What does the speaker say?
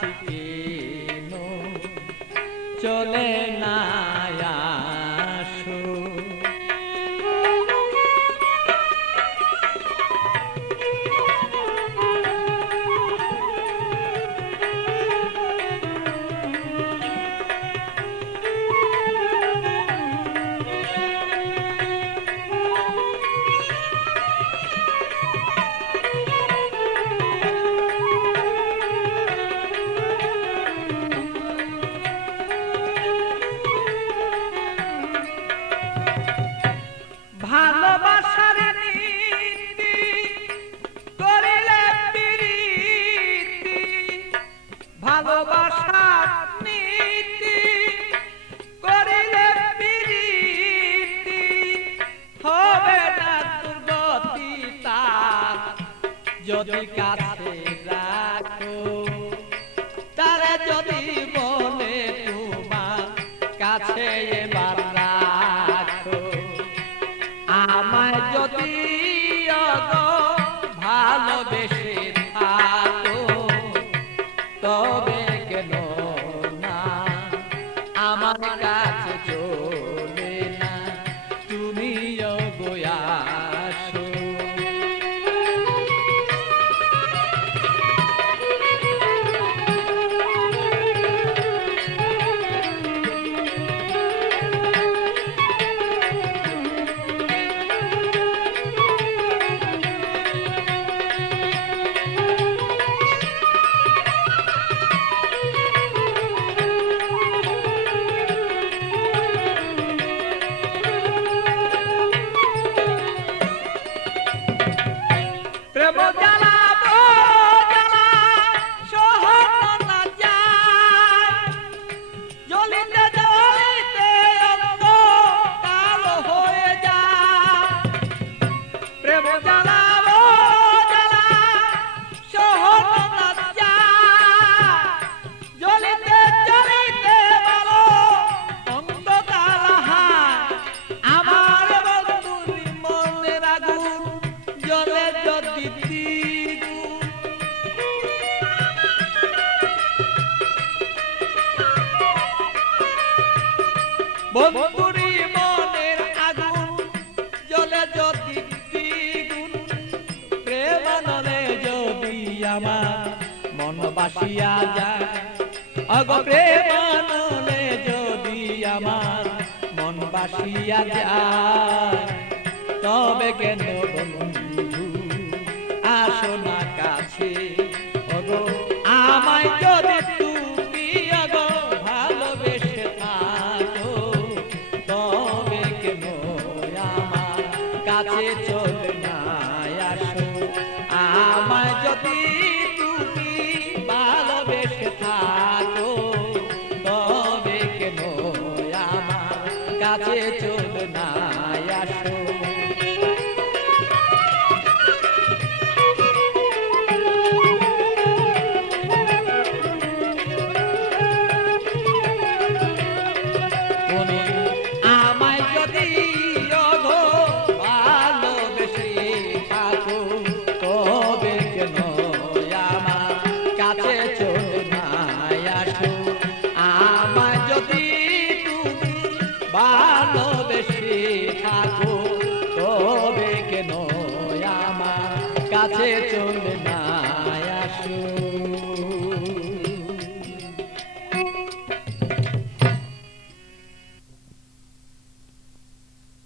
আছি কেন চলে না আসো। ভালোবাসার নীতি করিলে প্রীতি, ভালোবাসার নীতি করিলে প্রীতি, হবে না দুর্গতি তার যদি কাছে রাখো। তারা যদি বলে তোমার কাছে এবার রাখো, আমায় যদি ভালোবেসে থাকো, তবে কেন না আমার কাছে চলে না তুমি আসো। প্রেম জ্বালা জ্বালা সহন না যায়, জ্বলিতে জ্বলিতে অঙ্গ কালো হয়ে যায়। প্রেম জ্বালা জ্বালা সহন না যায়, জ্বলিতে জ্বলিতে বলো অঙ্গ কালো হয়। আমার বন্ধুর মনের আগুন জ্বলে যদি বন্ধুরি মনের আগুন জ্বলে যদি দ্বিগুণ, প্রেম নলে যদি আমার মন বাসিয়া যায়। অগ প্রেম নলে যদি আমার মন বাসিয়া যায়, তবে কেন বন্ধু আসো না কাছে। ওগো আমায় যদি তুমি ওগো ভালোবেসে থাকো, তবে কেন আমার কাছে চলে না আসো। আমায় যদি তুমি ভালোবেসে থাকো, তবে কেন আমার কাছে চলে না আসো। আমায় যদি ভালোবেসে থাকো, তবে কেন আমার কাছে চলে না আসো। আমায় যদি তুমি ভালোবেসে থাকো, তবে কেন আমার কাছে চলে না আসো।